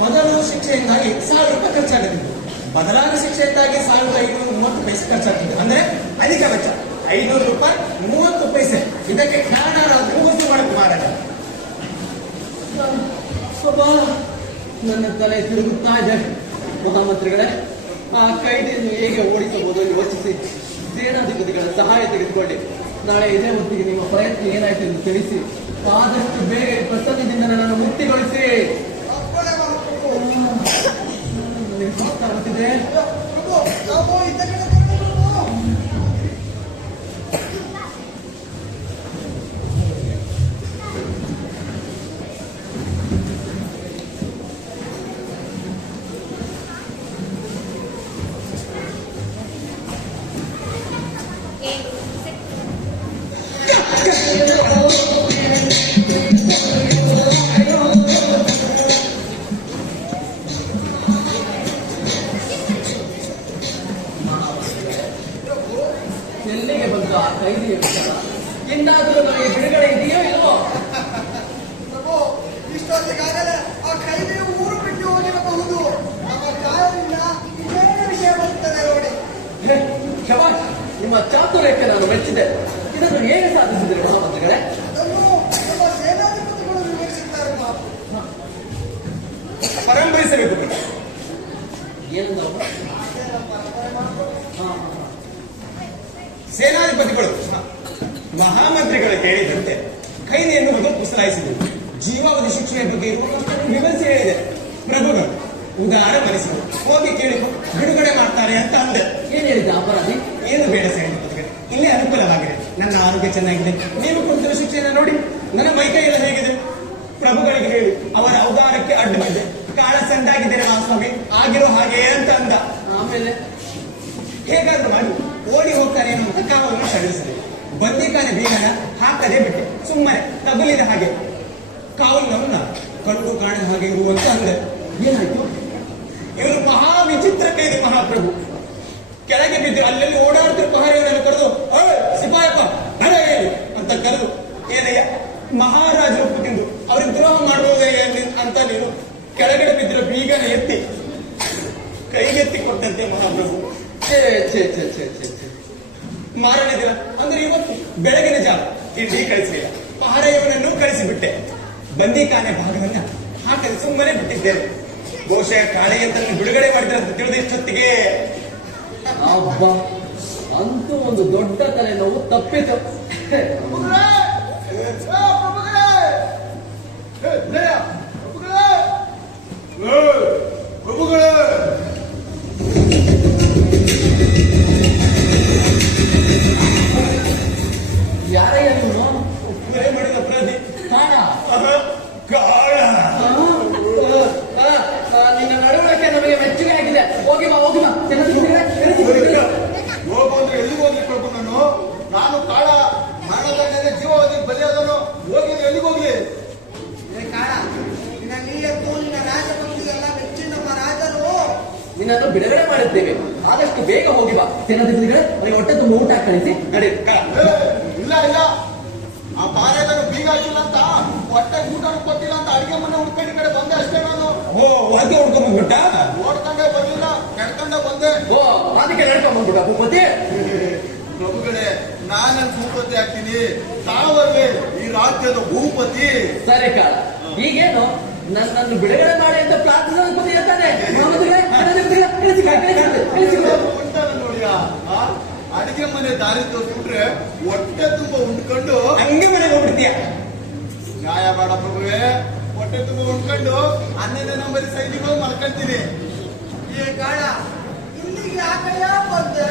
ಮೊದಲು ಶಿಕ್ಷೆಯಿಂದಾಗಿ 1000 ರೂಪಾಯಿ ಖರ್ಚಾಗುತ್ತಿದೆ. ಬದಲಾದ ಶಿಕ್ಷೆಯಿಂದಾಗಿ 1530 ಪೈಸೆ ಖರ್ಚಾಗ್ತದೆ. ಅಂದ್ರೆ ಅಧಿಕ ವೆಚ್ಚ 500 ರೂಪಾಯಿ 30 ಪೈಸೆ. ಇದಕ್ಕೆ ಕಾರಣ ವಸೂಲು ಮಾಡಕ್ಕೆ ಮಾರಾಟ. ಸ್ವಲ್ಪ ನನ್ನ ತಲೆ ತಿರುಗುತ್ತಾ ಇದೆ. ಮಹಾಮಂತ್ರಿಗಳೇ, ಆ ಕೈದಿಯನ್ನು ಹೇಗೆ ಓಡಿಸಬಹುದು ಯೋಚಿಸಿ ಸೇನಾಧಿಪತಿಗಳ ಸಹಾಯ ತೆಗೆದುಕೊಳ್ಳಿ. ನಾಳೆ ಇದೇ ಹೊತ್ತಿಗೆ ನಿಮ್ಮ ಪ್ರಯತ್ನ ಏನಾಯ್ತು ಎಂದು ತಿಳಿಸಿ ಆದಷ್ಟು ಬೇಗ ಈ ಪ್ರಸನ್ನದಿಂದ ನನ್ನನ್ನು ಮುಕ್ತಿಗೊಳಿಸಿ. ಅಪ್ಪಣೆ ಮಹಾಪ್ರಭು. ನನಗೆ ಸುಸ್ತಾಗುತ್ತಿದೆ. ಪ್ರಭು, ನಾವು ಇದ್ದ ಕಡೆ ತೆರಳಬೇಕು. ಎಲ್ಲಿಗೆ ಬಂತು ಆ ಕೈದಿಯ ವಿಚಾರ? ಇನ್ನಾದರೂ ನನಗೆ ಬಿಡುಗಡೆ ಇದೆಯೋ ಇಲ್ವೋ? ಪ್ರಭು, ಇಷ್ಟೊತ್ತಿಗಾಗಲೇ ಆ ಕೈದಿಯು ಊರು ಬಿಟ್ಟು ಹೋಗಿರಬಹುದು. ನಮ್ಮ ಕಾಯದಿಂದ ಇನ್ನೇನು ವಿಷಯ ಬರುತ್ತದೆ ನೋಡಿ. ಹೇ, ಶಬಾಷ್, ನಿಮ್ಮ ಚಾತುರ್ಯಕ್ಕೆ ನಾನು ಮೆಚ್ಚಿದೆ. ಇದನ್ನು ಹೇಗೆ ಸಾಧಿಸಿದರೆ ಮಹಾಮಂತ್ರಿಗಳೇ? ಅದನ್ನು ನಮ್ಮ ಸೇನಾಧಿಪತಿಗಳು ವಿವರಿಸಿದ್ದಾರೆ ಮಹಾಪ್ರಭು. ಪರಂಪರಿಸಬೇಕು. ಏನಂದವರು? ಸೇನಾಧಿಪತಿಗಳು ಮಹಾಮಂತ್ರಿಗಳು ಹೇಳಿದಂತೆ ಕೈದಿಯನ್ನು ಮೊದಲು ಪುಸಲಾಯಿಸಿದರು. ಜೀವಾವಧಿ ಶಿಕ್ಷೆಯ ಬಗ್ಗೆ ಇರುವಷ್ಟನ್ನು ವಿವರಿಸಿ ಹೇಳಿದೆ. ಪ್ರಭುಗಳು ಉದಾರ ಮನಸ್ಸಿಗೆ ಹೋಗಿ ಕೇಳಿಕೊಂಡು ಬಿಡುಗಡೆ ಮಾಡ್ತಾರೆ ಅಂತ ಅಂದೆ. ಏನ್ ಹೇಳಿದ್ದ ಅಪರಾಧಿ? ಏನು ಬೇಡ ಸೇನಾಧಿಪತಿಗಳು, ಇಲ್ಲೇ ಅನುಕೂಲವಾಗಿದೆ. ನನ್ನ ಆರೋಗ್ಯ ಚೆನ್ನಾಗಿದೆ. ನೀವು ಕೊಡ್ತಿರೋ ಶಿಕ್ಷೆಯನ್ನು ನೋಡಿ ನನ್ನ ಮೈಕೈ ಎಲ್ಲ ಹೇಗಿದೆ. ಪ್ರಭುಗಳಿಗೆ ಹೇಳಿ ಅವರ ಅವತಾರಕ್ಕೆ ಅಡ್ಡ ಬಿದ್ದೆ. ಕಾಳ ಸಂಡಾಗಿದ್ದೇನೆ ಮಹಾಸ್ವಾಮಿ, ಆಗಿರೋ ಹಾಗೆ ಅಂತ ಅಂದ. ಆಮೇಲೆ ಹೇಗಾದ್ರೂ ಮಾಡಿ ಓಡಿ ಹೋಗ್ತಾನೆ ಅನ್ನುವಂತ ಕಾವಲನ್ನು ಸಡಿಲಿಸಿದೆ. ಬಂದಿಕಾನೆ ಬೀಗನ ಹಾಕದೆ ಬಿಟ್ಟೆ. ಸುಮ್ಮನೆ ತಗುಲಿದ ಹಾಗೆ ಕಾವಲನ್ನ ಕಣ್ಣು ಕಾಣದ ಹಾಗೆ ಇರುವಂತ ಅಂದೆ. ಏನಾಯ್ತು? ಇವನು ಮಹಾ ವಿಚಿತ್ರ ಕೈದಿ ಮಹಾಪ್ರಭು. ಕೆಳಗೆ ಬಿದ್ದು ಅಲ್ಲಲ್ಲಿ ಓಡಾಡ್ತಿರೋ ಪಹಾರಿಯವರನ್ನು ಕರೆದು ಸಿಪಾಯಪ್ಪ ನಡ ಹೇಳಿ ಅಂತ ಕರೆದು ಏನಯ್ಯ ಮಹಾರಾಜರು ತಿಂದು ಅವ್ರಿಗೆ ದ್ರೋಹ ಮಾಡಬಹುದೇ ಅಂತ ನೀನು ಕೆಳಗಡೆ ಬಿದ್ದಿರೋ ಬೀಗನ ಎತ್ತಿ ಕೈಗೆತ್ತಿ ಕೊಟ್ಟಂತೆ ಮಹಾಪ್ರಭು. ಛೇ ಛೇ ಛೇ ಛೇ ಛೇ ಛೇ. ಮಾರನೇ ದಿನ ಅಂದ್ರೆ ಇವತ್ತು ಬೆಳಗಿನ ಜಾವ ತಿಂಡಿ ಕಳಿಸಲಿಲ್ಲ, ಪಹಾರೆಯವನನ್ನು ಕಳಿಸಿಬಿಟ್ಟೆ. ಬಂದೀಖಾನೆ ಭಾಗವನ್ನ ಹಾಕಿ ಸುಮ್ಮನೆ ಬಿಟ್ಟಿದ್ದೇನೆ. ಬಹುಶಃ ಕಾಳೆಯಂತನ್ನು ಬಿಡುಗಡೆ ಮಾಡಿದ್ರೆ ಅಂತ ತಿಳಿದ ಇಷ್ಟೊತ್ತಿಗೆ ಅಬ್ಬ, ಅಂತೂ ಒಂದು ದೊಡ್ಡ ತಲೆನೋವು ತಪ್ಪಿತು. ಪ್ರಭುಗಳೇ! ಪ್ರಭುಗಳೇ! ಜಯ! ಪ್ರಭುಗಳೇ! ಪ್ರಭುಗಳೇ! ಯಾರಯ್ಯ ನೀನು? ಕೊಲೆ ಮಾಡಿದ ಅಪರಾಧಿ ಕಾಣ. ಕಾಳ. ನಿನ್ನ ನಡವಳಿಕೆ ನಮಗೆ ಮೆಚ್ಚುಗೆ ಆಗಿದೆ. ಹೋಗಿ ಬಾ, ಹೋಗಿ ಬಾ. ಹೋಗು ಅಂದ್ರೆ ಎಲ್ಲಿಗೆ ಹೋಗ್ಲಿ ಪ್ರಭು? ನಾನು ಕಾಳ ಮರಣದಂಡನೆ ಜೀವಾವಧಿಗೆ ಬಲಿಯಾದನು. ಹೋಗಿದ್ರೆ ಎಲ್ಲಿಗೆ ಹೋಗ್ಲಿ? ಕಾಳ, ನಿನ್ನ ನೀಯತ್ತು ನಿನ್ನ ರಾಜಭಕ್ತಿಗೆಲ್ಲ ಮೆಚ್ಚಿ ನಮ್ಮ ರಾಜರು ನಿನ್ನನ್ನು ಬಿಡುಗಡೆ ಮಾಡಿದ್ದೇವೆ. ಆದಷ್ಟು ಬೇಗ ಹೋಗಿ ಬಾ. ತಿನ್ನದಿದ್ರೆ ಅವರಿಗೆ ಹೊಟ್ಟೆ ತುಂಬ ಊಟ ಕಳಿಸಿ ನಡಿ. ಇಲ್ಲ ಇಲ್ಲ, ಆ ಪಾರೇದನು ಬೀಗ ಹಾಕಿಲ್ಲ ಅಂತ, ಹೊಟ್ಟೆ ಊಟ ಕೊಟ್ಟಿಲ್ಲ ಅಂತ ಅಡಿಗೆ ಮನೆ ಹುಡ್ಕೊಂಡು ಕಡೆ ಬಂದೆ ಅಷ್ಟೇ. ನಾನು ಹೊರಗೆ ಹುಡ್ಕೊಂಡ್ಬಿಟ್ಟ. ಓಡ್ಕೊಂಡೇ ಬರ್ಲಿಲ್ಲ, ನಡ್ಕೊಂಡೇ ಬಂದೆ. ಓ, ಅದಕ್ಕೆ ನಡ್ಕೊಂಡ್ ಬಂದ್ಬಿಟ್ಟ ಭೂಪತಿ. ಪ್ರಭುಗಳೇ, ನಾನನ್ ಭೂಪತಿ ಆಗ್ತೀನಿ, ತಾವಲ್ಲಿ ಈ ರಾಜ್ಯದ ಭೂಪತಿ. ಸರಿ ಕಾಳ, ಈಗೇನು ನನ್ನನ್ನು ಬಿಡುಗಡೆ ಮಾಡಿ ಅಂತ ಪ್ರಾರ್ಥನೆ ಅನ್ಕೋತಿ ಹೇಳ್ತಾನೆ. ನೋಡಿಯಾ, ಅಡಿಗೆ ಮನೆ ದಾರಿ ತೋರಿಸ್ಬಿಟ್ರೆ ಹೊಟ್ಟೆ ತುಂಬ ಉಂಡ್ಕೊಂಡು ಹಂಗೆ ಮನೆಗೆ ಹೋಗ್ಬಿಡ್ತೀಯ. ನ್ಯಾಯ ಬೇಡ ಪ್ರಭುವೇ, ಹೊಟ್ಟೆ ತುಂಬ ಉಂಡ್ಕೊಂಡು 11ನೇ ನಂಬರ್ ಸೈನಿಗಳು ಮಲ್ಕೊಂತೀನಿ. ಕಾಳ, ಇಲ್ಲಿಗೆ ಯಾಕಯ್ಯ ಬಂದೆ?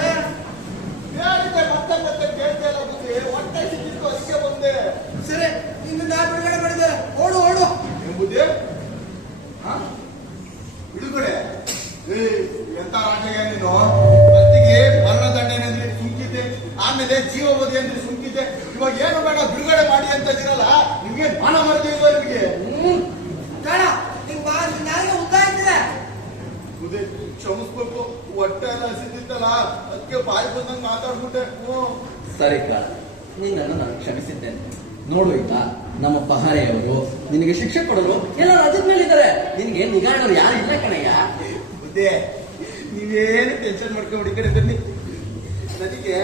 ಹೇಳಿದ್ದೆ ಮತ್ತೆ ಮತ್ತೆ ಕೇಳ್ತಾ ಇಲ್ಲ ಬುದ್ಧಿ, ಹೊಟ್ಟೆ ಸಿಕ್ಕಿತ್ತು ಅದಕ್ಕೆ ಬಂದೆ. ಸರಿ, ಇನ್ನು ನಾ ಬಿಡುಗಡೆ ಮಾಡಿದೆ. ಓಡು ಓಡು. ಎಂಬುದೇ ಬಿಡುಗಡೆ. ಎಂತ ರಾಜಗೆ ನೀನು? ಮತ್ತಿಗೆ ಮರಣದಂಡನೆ ಅಂದ್ರೆ ಸುಂಕಿದ್ದೆ, ಆಮೇಲೆ ಜೀವವಧಿ ಅಂದ್ರೆ ಸುಂಕಿದ್ದೆ. ಇವಾಗ ಏನು ಬೇಡ ಬಿಡುಗಡೆ ಮಾಡಿ ಅಂತ ಇದ್ದೀರಲ್ಲ, ನಿಮ್ಗೆ ಮಾನ ಮಾಡ್ತಾ ಇಲ್ವ ನಿಮಗೆ? ಕಾಳ, ನಿನ್ಗೆ ಉದ್ದ ಆಯ್ತಿದೆ. ಬುದ್ಧಿ ಕ್ಷಮಿಸ್ಬೇಕು, ಹೊಟ್ಟೆ ಎಲ್ಲ ಹಸಿದಿತ್ತಲ್ಲ, ಅದಕ್ಕೆ ಬಾಯಿ ಬಂದಂಗೆ ಮಾತಾಡ್ಬಿಟ್ಟೆ. ಸರಿ ಕಾಳ, ನಿನ್ನನ್ನು ನಾನು ಕ್ಷಮಿಸಿದ್ದೇನೆ. ನೋಡು, ಈಗ ನಮ್ಮ ಪಹಾರೆಯವರು ನಿನಗೆ ಶಿಕ್ಷೆ ಕೊಡಲು ಎಲ್ಲ ರಜದ ಮೇಲೆ ಇದ್ದಾರೆ. ನಿನಗೆ ನಿಗಾಣರು ಯಾರು ಇಲ್ಲ ಕಣಯ್ಯ. ಬುದ್ಧಿ, ನೀವೇನು ಟೆನ್ಷನ್ ಮಾಡ್ಕೊಂಬಿಡಿ, ಕಡೆ ಬನ್ನಿ. ನನಗೆ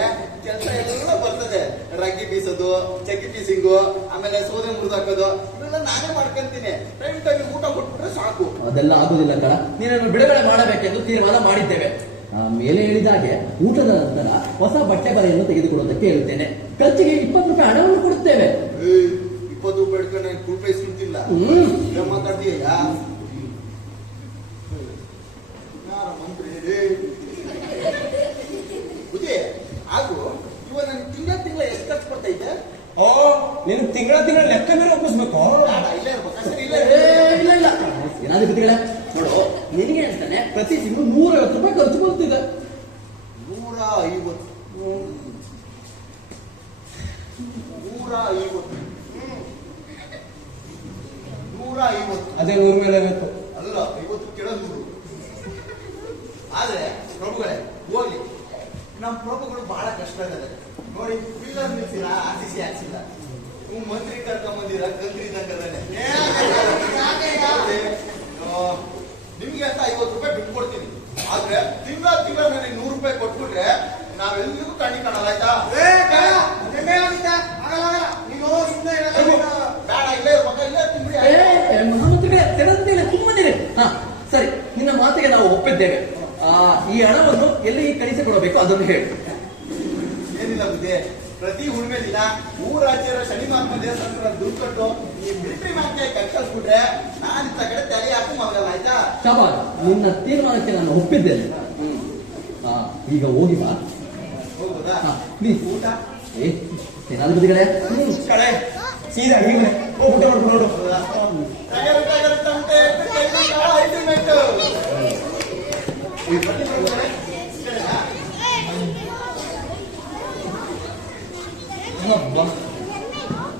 ಕೆಲಸ ಎಲ್ಲ ಬರ್ತದೆ. ರಗ್ಗಿ ಬೀಸೋದು, ಚಕ್ಕಿ ಪೀಸಿಂಗು, ಆಮೇಲೆ ಸೌದೆ ಮುರಿದಾಕೋದು, ಇವೆಲ್ಲ ನಾನೇ ಮಾಡ್ಕೊಂತೀನಿ. ಟೈಮ್ ಊಟ ಕೊಟ್ಬಿಟ್ರೆ ಸಾಕು. ಅದೆಲ್ಲ ಆಗುದಿಲ್ಲ ಕಣ. ನೀನನ್ನು ಬಿಡುಗಡೆ ಮಾಡಬೇಕೆಂದು ತೀರ್ಮಾನ ಮಾಡಿದ್ದೇವೆ. ಮೇಲೆ ಹೇಳಿದಾಗೆ ಊಟದ ನಂತರ ಹೊಸ ಬಟ್ಟೆ ಬರೆಯನ್ನು ತೆಗೆದುಕೊಡೋದಕ್ಕೆ ಹೇಳುತ್ತೇನೆ. ಖರ್ಚಿಗೆ 20 ರೂಪಾಯಿ ಹಣವನ್ನು ಕೊಡುತ್ತೇವೆ. 20 ರೂಪಾಯಿ ಇಟ್ಕೊಂಡು ಕುರುಪೈ ಸುಂತಿಲ್ಲ. ಮಾತಾಡ್ತೀಯ ಯಾರ ಮಂತ್ರಿ? ಬುದ್ಧಿ, ಹಾಗೂ ಇವ ನನ್ ತಿಂಗಳ ಎಷ್ಟು ಖರ್ಚು ಬರ್ತೈತೆ? ಓ, ನೀನು ತಿಂಗಳ ಲೆಕ್ಕ ಮೇಲೆ ಒಪ್ಪಿಸ್ಬೇಕು. ಇಲ್ಲೇ ಇರ್ಬೇಕು, ಇಲ್ಲ ಇಲ್ಲ ಇಲ್ಲ, ಸೇನಾಧಿಪತಿಗಳೇ ನೋಡು, ನಿನಗೆ ಹೇಳ್ತಾನೆ ಪ್ರತಿ ತಿಂಗಳು 150 ರೂಪಾಯಿ ಖರ್ಚು ಬರುತ್ತಿದೆ. 150. ಅದೇ 100 ಮೇಲೆ ಬೇಕು. ಅಲ್ಲ, 50 ಕೆಳಗೆ 100. ಆದ್ರೆ ಪ್ರಭುಗಳೇ ಹೋಗ್ಲಿ, ನಮ್ಮ ಪ್ರಭುಗಳು ಬಹಳ ಕಷ್ಟ ಆಗದೆ ನೋಡಿ. ಪಿಲ್ಲರ್ ನಿಲ್ಸಿಲ್ಲ, RCC ಹಾಕ್ಸಿಲ್ಲ. ಮಂತ್ರಿ ಕರ್ಕೊಂಬಂದಿರ ಕಂತ್ರಿ ಇದ್ದಂಗದಾನೆ. ನಿಮ್ಗೆ ಅಂತ 50 ರೂಪಾಯಿ ಬಿಟ್ಟು ಕೊಡ್ತೀನಿ. ಆದ್ರೆ ತಿಂಗಳ ನನಗೆ 100 ರೂಪಾಯಿ ಕೊಟ್ಬಿಟ್ರೆ ನಾವೆಲ್ಲಿಗೂ ಕಣ್ಣಿ ಕಾಣಲ್ಲ, ಆಯ್ತಾ? ನೀನು ಸುಮ್ಮನೆ ಬೇಡ, ಇಲ್ಲೇ ಮಗ, ಇಲ್ಲೇ ತಿಂಬಿಡಿ. ಮಹಾಮಂತ್ರಿಗಳೇ, ತೆರೆದಿದ್ದೇನೆ, ತುಂಬಂದಿರಿ. ಹಾ ಸರಿ, ನಿನ್ನ ಮಾತಿಗೆ ನಾವು ಒಪ್ಪಿದ್ದೇವೆ. ಈ ಹಣವನ್ನು ಎಲ್ಲಿ ಕಳಿಸಿಕೊಡಬೇಕು ಅದನ್ನು ಹೇಳಿ. ಏನಿಲ್ಲ ಬುದ್ಧಿ, ಪ್ರತಿ ಹುಣ್ಣಿಮೆ ದಿನ ರಾಜ್ಯರ ಶನಿ ಮಹಾತ್ಮ ದೇವಸ್ಥಾನ ದುಡ್ಡು ಕೊಟ್ಟು ಈ ಮಿಲಿಟರಿ ಮ್ಯಾನ್ಗೆ ಕಳ್ಸಿಬಿಟ್ರೆ ನಾನು ಇಂಥ ಕಡೆ ತಲೆ ಹಾಕಿ ಮಗಲ್ಲ, ಆಯ್ತಾ? ಶಬಾಷ್, ನಿನ್ನ ತೀರ್ಮಾನಕ್ಕೆ ನಾನು ಒಪ್ಪಿದ್ದೇನೆ. ಈಗ ಹೋಗಿ ಬಾ. ಹೋಗ್ಬೋದಾ? ಪ್ಲೀಸ್. ಊಟ ಸೇನಾಧಿಪತಿಗಳೇ, ಕಳೆ ಸೀದಾ ಅಡಿಗೆ ಮನೆ ಊಟ ಮಾಡ್ಕೊಂಡು ನೋಡು.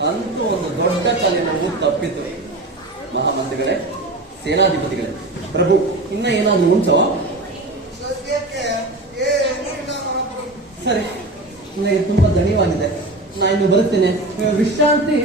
ಅಂತೂ ಒಂದು ದೊಡ್ಡ ತಲೆನೋವು ತಪ್ಪಿತು. ಮಹಾಮಂತ್ರಿಗಳೇ, ಸೇನಾಧಿಪತಿಗಳೇ, ಪ್ರಭು ಇನ್ನ ಏನಾದ್ರು ಉಂಟೋ? ಸದ್ಯಕ್ಕೆ ಏನು ಇಲ್ಲ ಸರಿ, ನನಗೆ ತುಂಬಾ ದಣಿವಾಗಿದೆ. ನಾ ಇನ್ನು ಬರುತ್ತೇನೆ. ವಿಶ್ರಾಂತಿ